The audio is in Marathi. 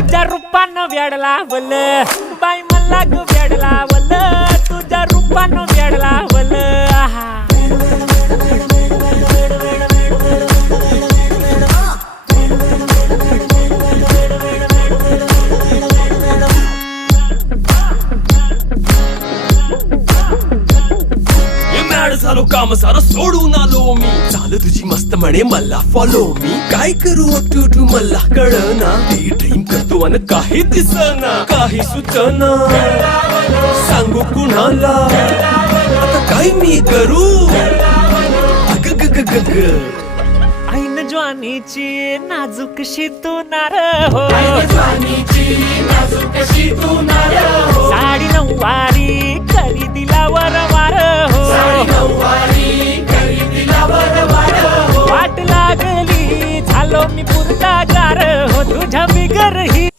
तुझ्या रूपानं वेडला वल बाई मला ग वेडला वल तुझ्या रूपानं वेडला वल आहा झालो काम सारं सोडून आलो मी चाल तुझी मस्त म्हणे मला फॉलो मी काय करू टू मला कळना ती ड्रीम करतो अन काही दिसना काही सुचना सांगू कुणाला आता काय मी करू अग ग ग ग ग ऐन ज्वानीची नाजूकशी तू नार हो साडी नऊवारी करी दिला वरवार हो वाट लागली झालो मी पुरता गार हो तुझ्या बिगर ही